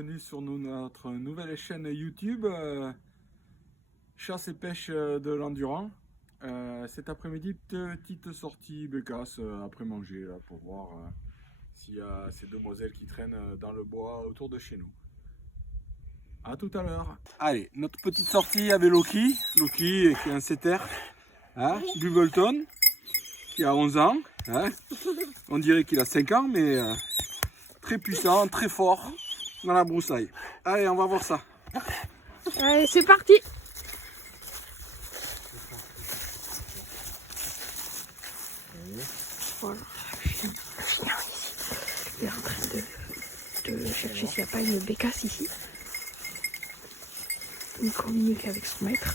bienvenue sur notre nouvelle chaîne YouTube Chasse et pêche de l'Endurant. Cet après-midi, petite sortie bécasse après manger là, pour voir s'il y a ces demoiselles qui traînent dans le bois autour de chez nous. A tout à l'heure. Allez, notre petite sortie avec Loki. Loki qui est un setter, hein, Bubleton, qui a 11 ans. Hein. On dirait qu'il a 5 ans, mais très puissant, très fort dans la broussaille. Allez, on va voir ça. Allez, c'est parti. Voilà, le chien ici, il est en train de chercher s'il n'y a pas une bécasse ici. Il communique avec son maître.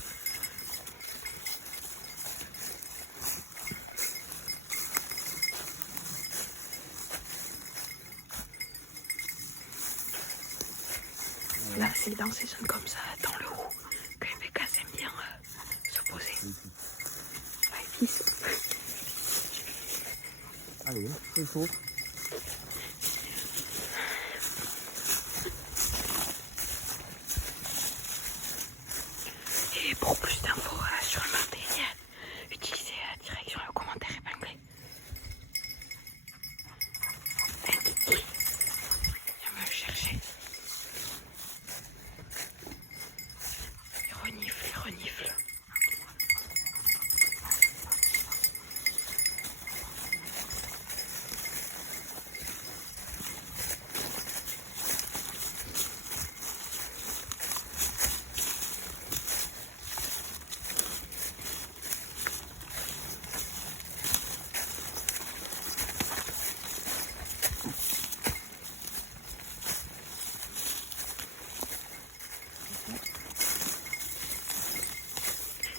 Là, c'est dans ces zones comme ça, dans le haut, que les bécasses aiment bien se poser. Ouais, fils. Allez, c'est chaud. Et pour plus d'infos sur le matériel, utilisez la direction et le commentaire épinglé. Indiqué. Viens me chercher. Il renifle, il renifle.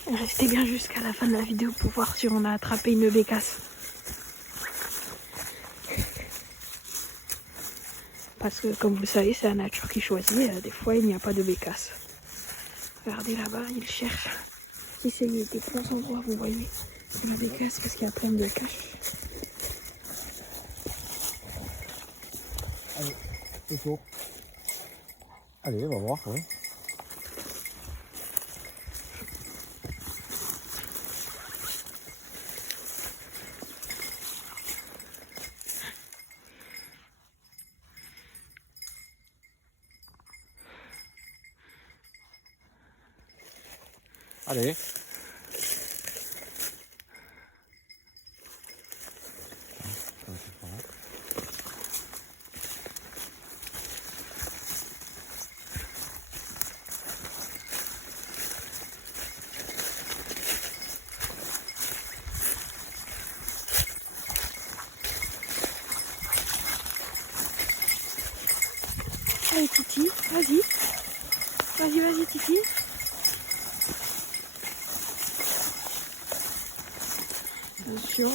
Restez bien jusqu'à la fin de la vidéo pour voir si on a attrapé une bécasse. Parce que comme vous le savez, c'est la nature qui choisit. Des fois, il n'y a pas de bécasse. Regardez là-bas, il cherche. Si c'est des bons endroits, vous voyez, c'est la bécasse parce qu'il y a plein de caches. Allez, c'est chaud. Allez, on va voir. Ouais. Allez. Allez Titi, vas-y. Vas-y, vas-y Titi. Attention.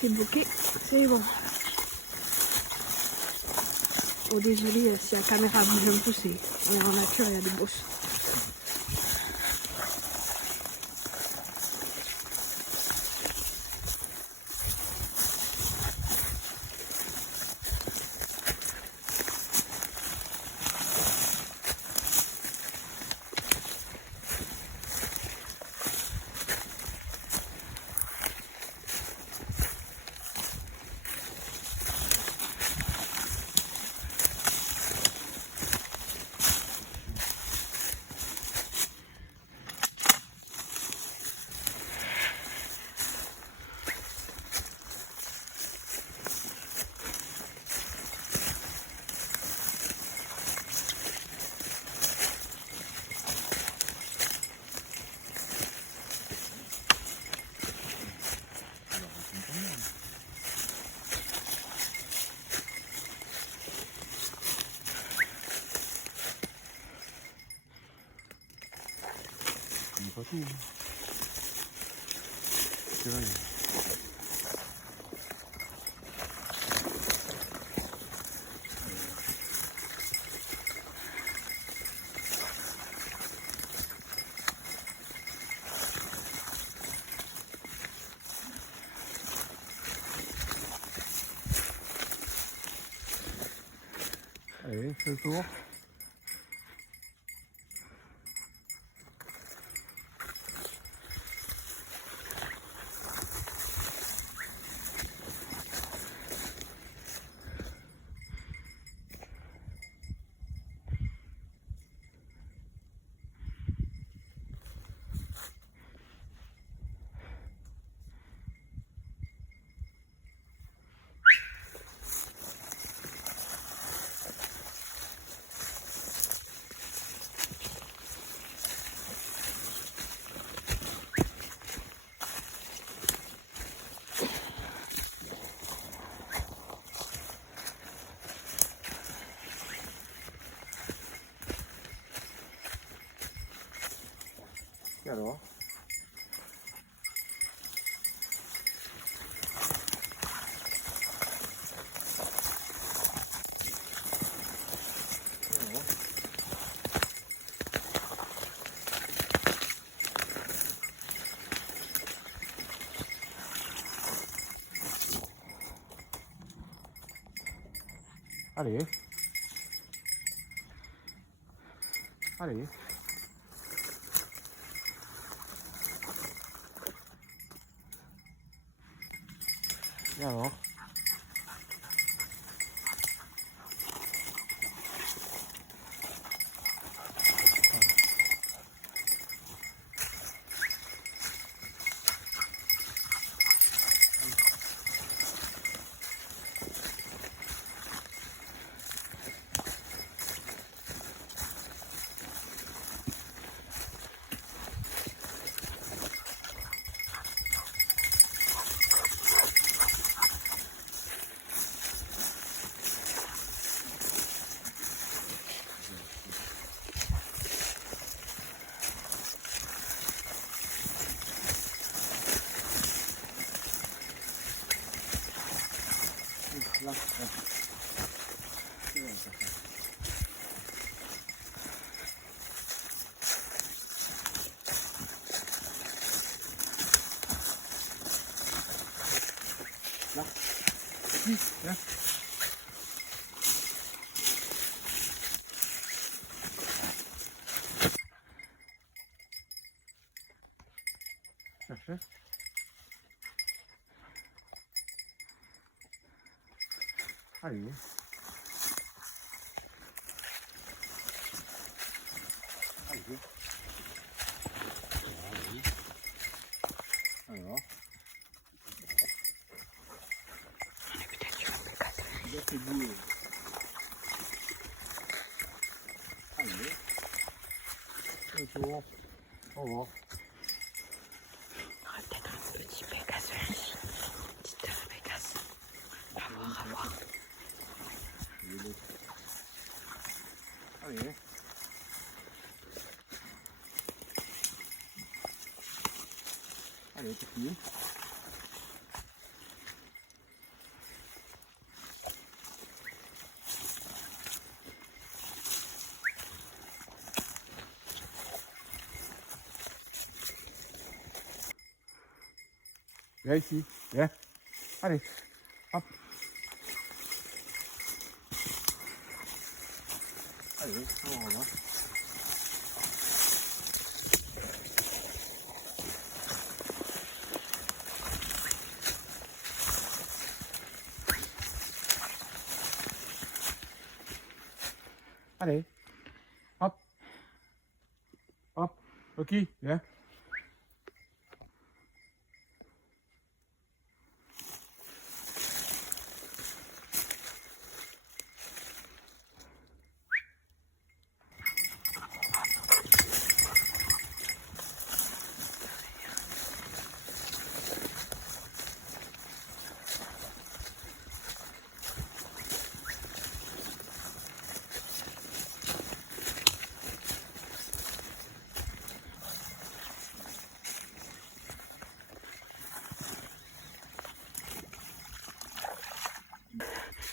C'est bloqué, c'est bon. Oh désolé si la caméra bouge un peu, c'est en nature, il y a des bosses. Pas tout. C'est vrai. Allez, fais le tour. Et alors? Allez. Allez. Et alors? Là, c'est bon, ça fait. Là, ici, là. Cherchez. Allez. Allez. Alors. On est peut-être sur une bécasse. Là, c'est beau. Allez. Un tour. Au revoir. Il y aurait peut-être un petit bécasse vers ici. Une petite bécasse. À voir, à voir. Allez. Allez, c'est fini. Viens ici, viens. Allez, hop. Allez, on revoit. Allez, hop, hop, ok, viens.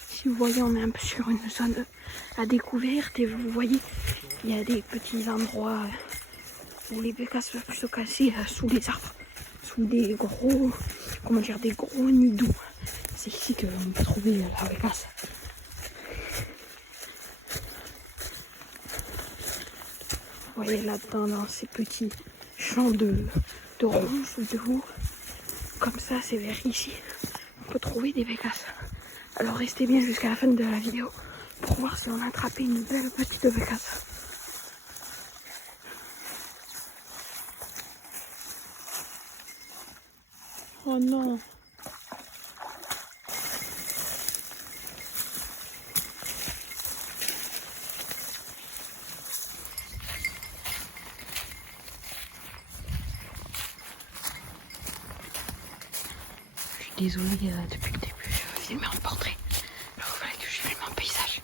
Si vous voyez, on est un peu sur une zone à découverte et vous voyez, il y a des petits endroits où les bécasses peuvent se casser sous les arbres, sous des gros, comment dire, des gros nids d'eau. C'est ici qu'on peut trouver la bécasse. Vous voyez là-dedans, dans ces petits champs de ronces, de houx. Comme ça, c'est vers ici. On peut trouver des bécasses. Alors restez bien jusqu'à la fin de la vidéo pour voir si on a attrapé une belle petite bécasse. Oh non! Je suis désolée, depuis le début, je filmais en portrait. Alors il fallait que je filme en paysage.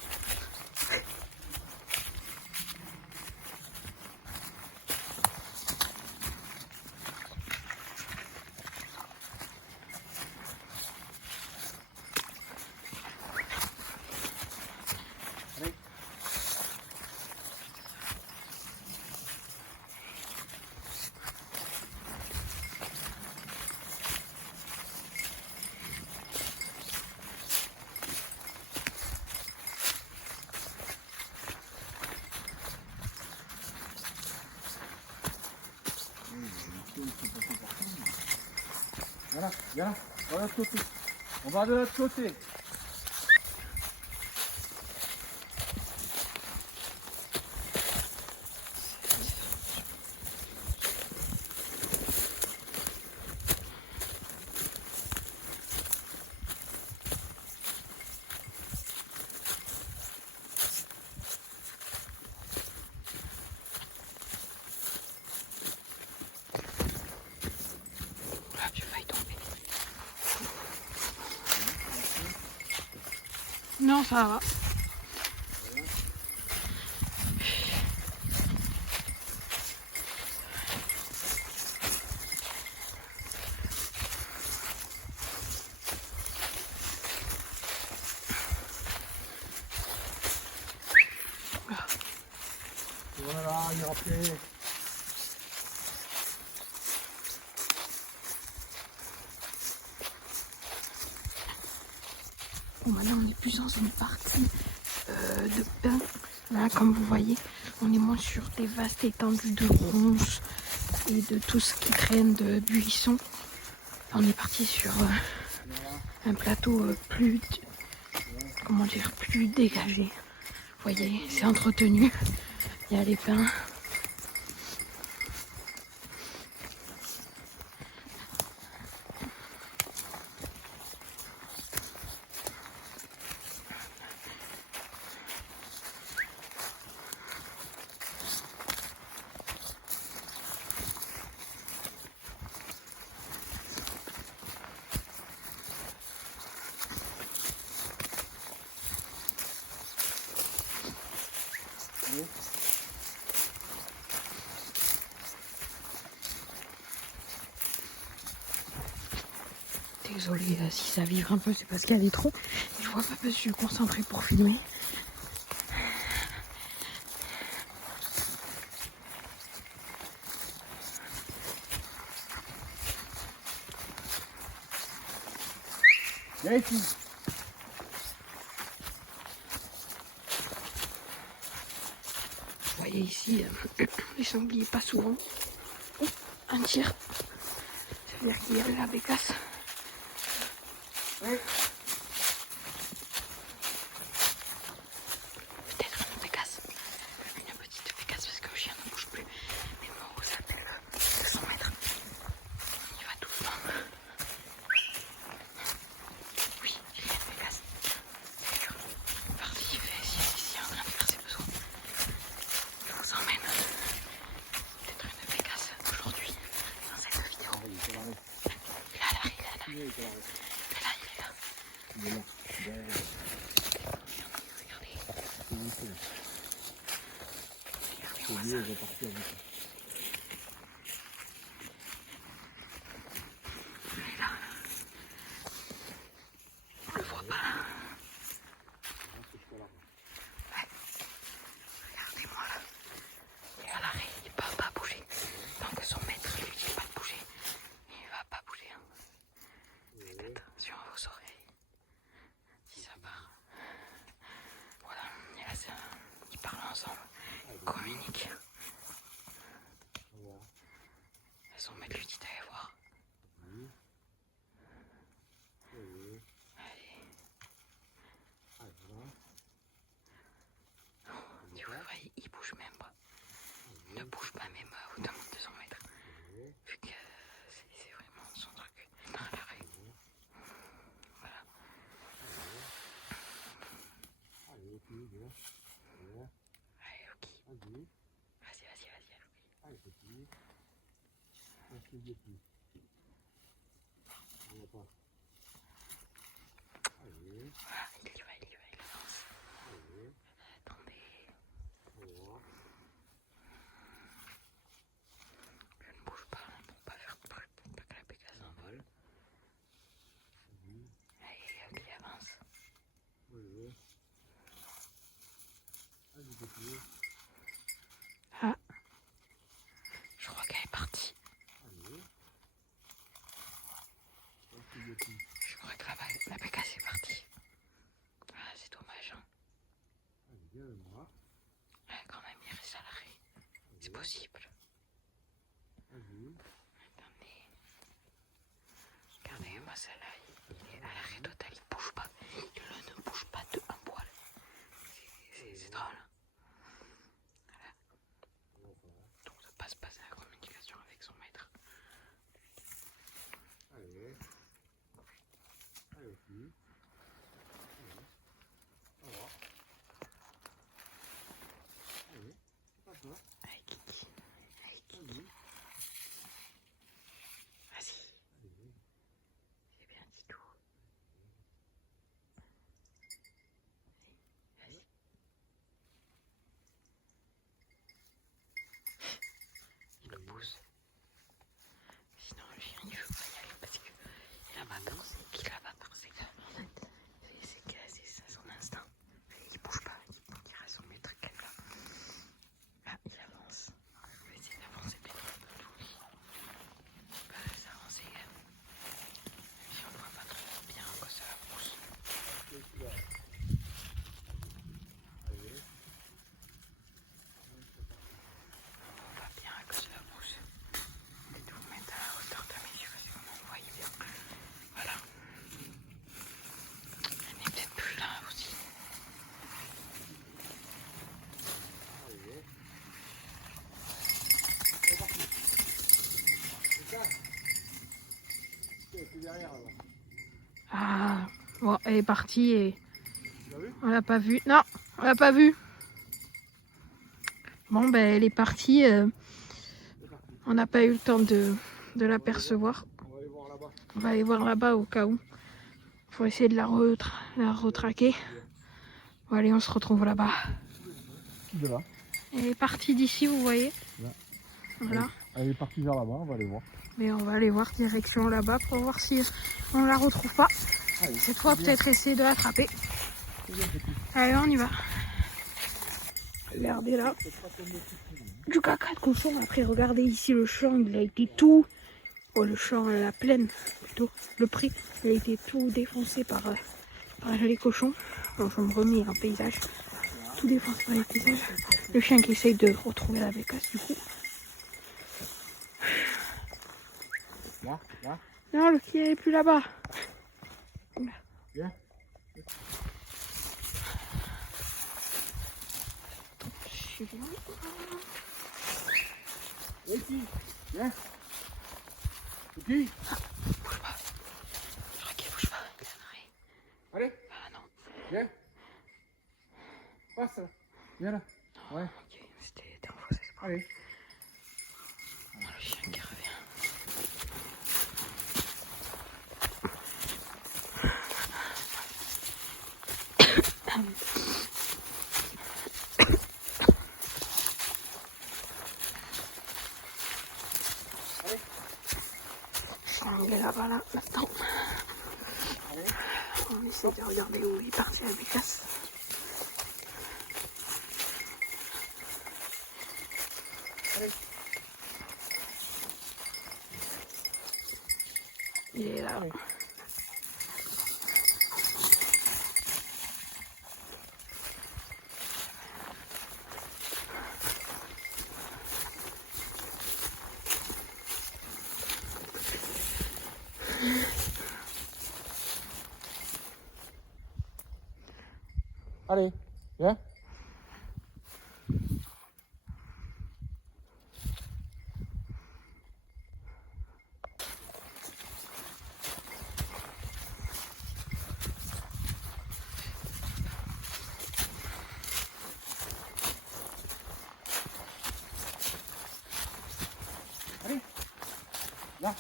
Voilà, viens là, on va de l'autre côté. On va de l'autre côté. Là, j'ai failli tomber. Non, ça va. Voilà, il est rappelé. Bon, maintenant on est plus dans une partie de pin. Là, comme vous voyez, on est moins sur des vastes étendues de ronces et de tout ce qui traîne de buissons. On est parti sur un plateau plus, comment dire, plus dégagé. Vous voyez, c'est entretenu. Il y a les pins. Désolée si ça vivre un peu, c'est parce qu'il y a des trous. Je vois pas parce que je suis concentrée pour filmer. Viens ici. Vous voyez ici, les sangliers pas souvent. Oh, un tir. Ça veut dire qu'il y a de la bécasse. Oui. Peut-être une bécasse. Une petite bécasse parce que le chien ne bouge plus. Mais moi, vous appelle 200 mètres. On y va doucement. Oui, il y a une bécasse. C'est sûr. Parti, il est ici en train de faire ses besoins. Je vous emmène. Peut-être une bécasse aujourd'hui dans cette vidéo. Il est là, il est là. Il est là. Il est là. C'est lui, il va partir vite. On le voit pas. Ouais. Regardez-moi là. Il est à l'arrêt, il ne peut pas bouger. Tant que son maître lui dit pas de bouger, il va pas bouger. Faites attention à vos oreilles. Si ça part. Voilà, et là, ils parlent ensemble, ils communiquent. Allez, ok. Vas-y. Allez, petit. Allez, Voilà, il y va, il avance. Attendez. Je ne bouge pas pour pas faire de bruit, pour pas que la Pégase s'envole. Allez, ok, avance. Ah, je crois qu'elle est partie. Je crois que la Pégase est partie. Ah, c'est dommage. Hein. Ouais, quand même, il reste à l'arrêt. C'est possible. Attendez. Regardez-moi celle-là. Il est à l'arrêt total. Il bouge pas. Il ne bouge pas de un poil. C'est drôle. Voilà. Donc ça passe pas la communication avec son maître. Allez, aussi. Allez, pas ça. Avec Kiki. Vas-y. C'est bien dit tout. Vas-y. Il le pousse. Sinon le chien il veut pas y aller parce qu'il a pas peur. Qu'il a pas peur, c'est que c'est son instinct. Il bouge pas, il dirait à son maître qu'elle là. Ah, il avance. Je vais essayer d'avancer peut-être un peu tout. Ça avance. Si on voit pas très bien quoi ça pousse. On voit bien que ça pousse. Je vais vous mettre à la hauteur de mes yeux parce que vous voyez bien. Voilà. Elle n'est peut-être plus là aussi. Ah, bon, elle est partie et on l'a pas vue. Non, on l'a pas vue. Bon, ben elle est partie. On n'a pas eu le temps de l'apercevoir. On va aller voir là-bas au cas où. Faut essayer de la retraquer. Bon, allez, on se retrouve là-bas. De là. Elle est partie d'ici, vous voyez. Là. Voilà. Elle est partie vers là-bas, on va aller voir. Mais on va aller voir direction là-bas pour voir si on la retrouve pas. Allez, Cette fois, peut-être essayer de l'attraper. Allez, on y va. Regardez là. Du caca de cochon. Après, regardez ici le champ. Il a été tout... Oh, le champ, la plaine, plutôt. Le pré. Il a été tout défoncé par les cochons. Alors, je me remets en paysage. Tout défoncé par les paysages. Le chien qui essaye de retrouver la bécasse, du coup. Là, là. Non, le pied n'est plus là-bas. Viens. Ici, viens. Ici. Bouge pas. Je crois qu'il bouge pas. Allez, Ah non. viens. Passe. Viens là. Ouais. Ok, c'était enfoncé. Allez. Oh, le chien qui revient. Il est là-bas, là, maintenant. On essaie de regarder où il est parti la bécasse. Il est là. Allez, viens. Là.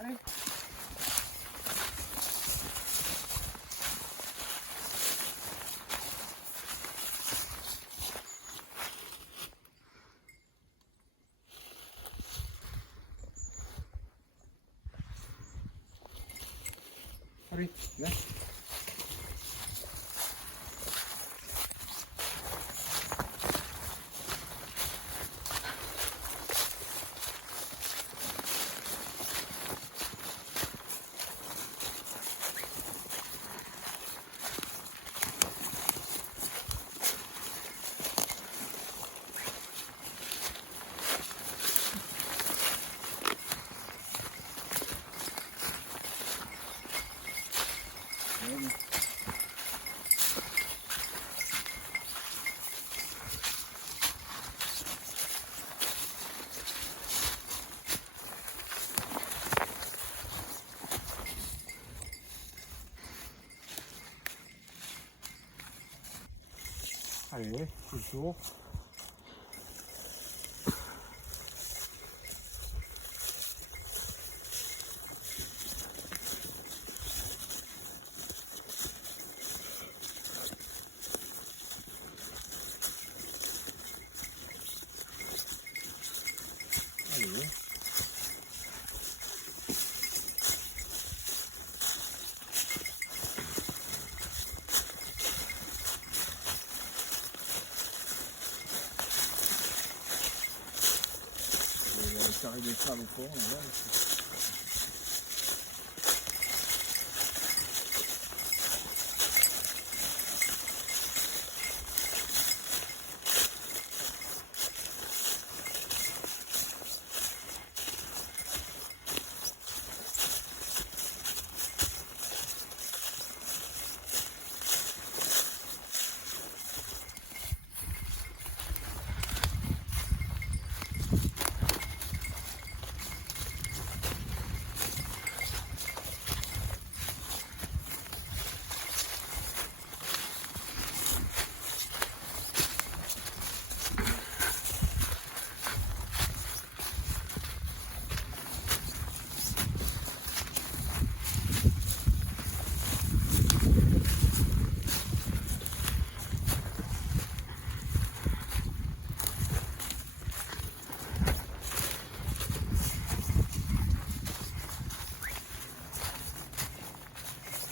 Allez. Allez, viens. Allez, tout le tour. Allez. Carré des crabes au fond, là.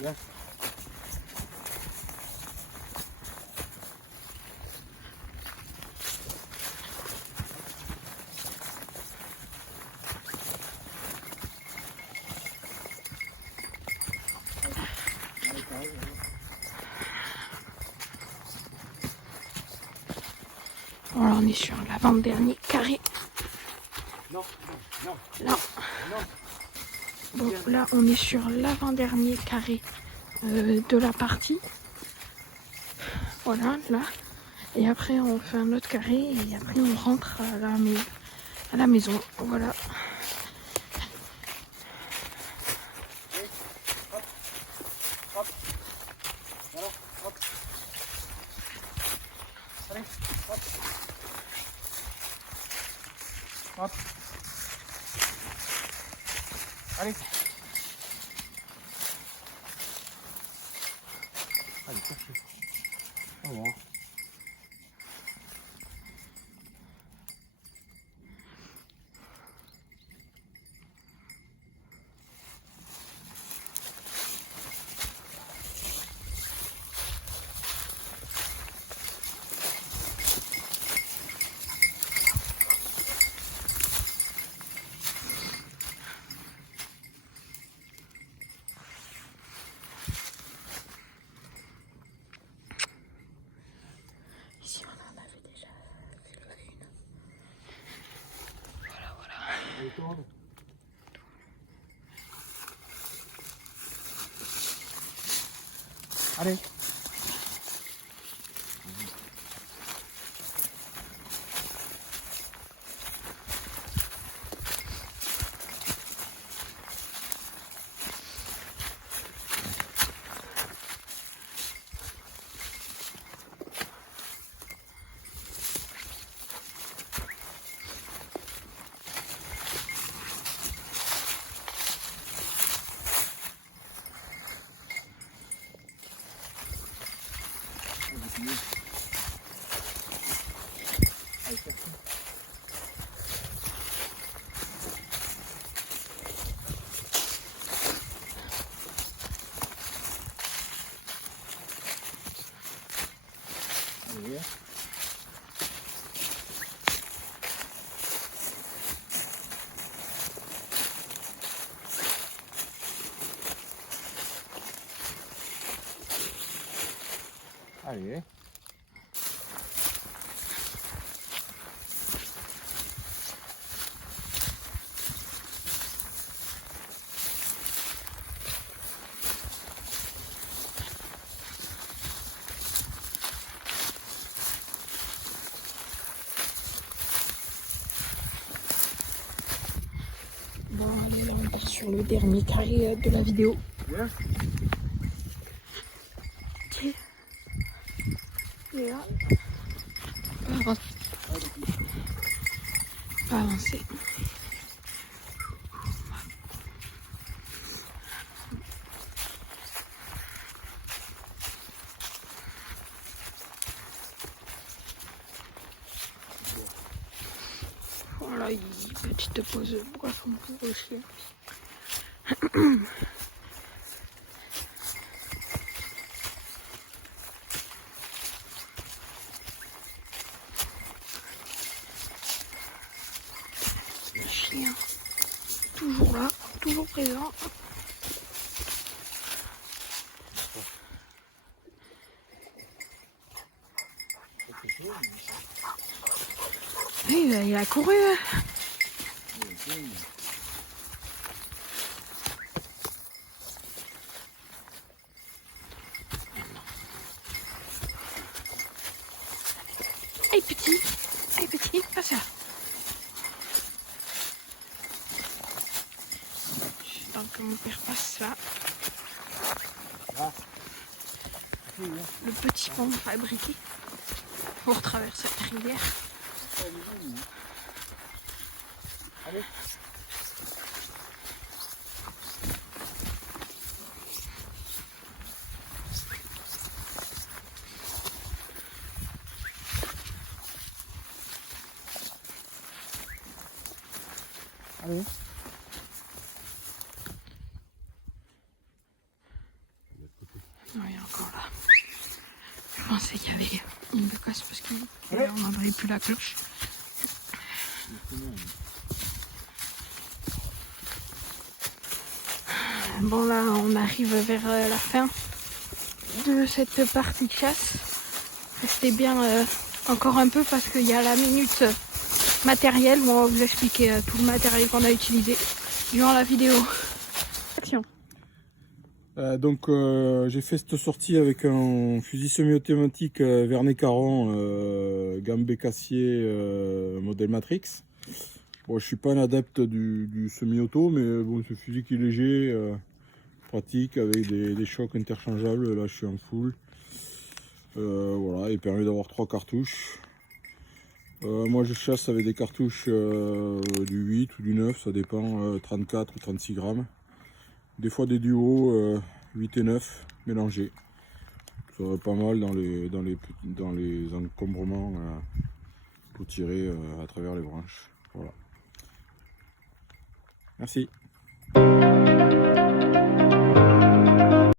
Viens. Voilà, on est sur l'avant-dernier carré. Non, non, non. Là. Bon, là, on est sur l'avant-dernier carré de la partie. Voilà, là. Et après, on fait un autre carré et après, on rentre à la maison. Voilà. Hop. Voilà, hop. Allez, hop. Hop. Allez. Allez, cherchez. Au revoir. Ici, on en avait déjà vu une. Voilà. Allez, tourne. Allez. Allez, cherche. Allez. Allez. Bon, allez, on part sur le dernier carré de la vidéo. Ouais. Tiens. Et là. Pas avancer. Pas avancer. Voilà, petite pause boisson pour le chien. Le chien, toujours là, toujours présent. Oui, il a couru. Hey petit, pas ça. J'attends que mon père passe là. Le petit pont fabriqué pour traverser cette rivière. Allez. Allez. Non, il est encore là. Je pensais qu'il y avait une bécasse parce qu'on n'entendait plus la cloche. Bon là, on arrive vers la fin de cette partie de chasse. Restez bien encore un peu parce qu'il y a la minute matériel. Bon, on va vous expliquer tout le matériel qu'on a utilisé durant la vidéo. Action. Donc j'ai fait cette sortie avec un fusil semi-automatique Vernet Caron gamme bécassier modèle Matrix. Bon, je suis pas un adepte du semi-auto, mais bon, ce fusil qui est léger, pratique avec des chocs interchangeables. Là, je suis en full. Voilà, il permet d'avoir 3 cartouches. Moi, je chasse avec des cartouches du 8 ou du 9, ça dépend, 34 ou 36 grammes. Des fois des duos 8 et 9 mélangés. Ça va pas mal dans les encombrements pour tirer à travers les branches. Voilà. Merci.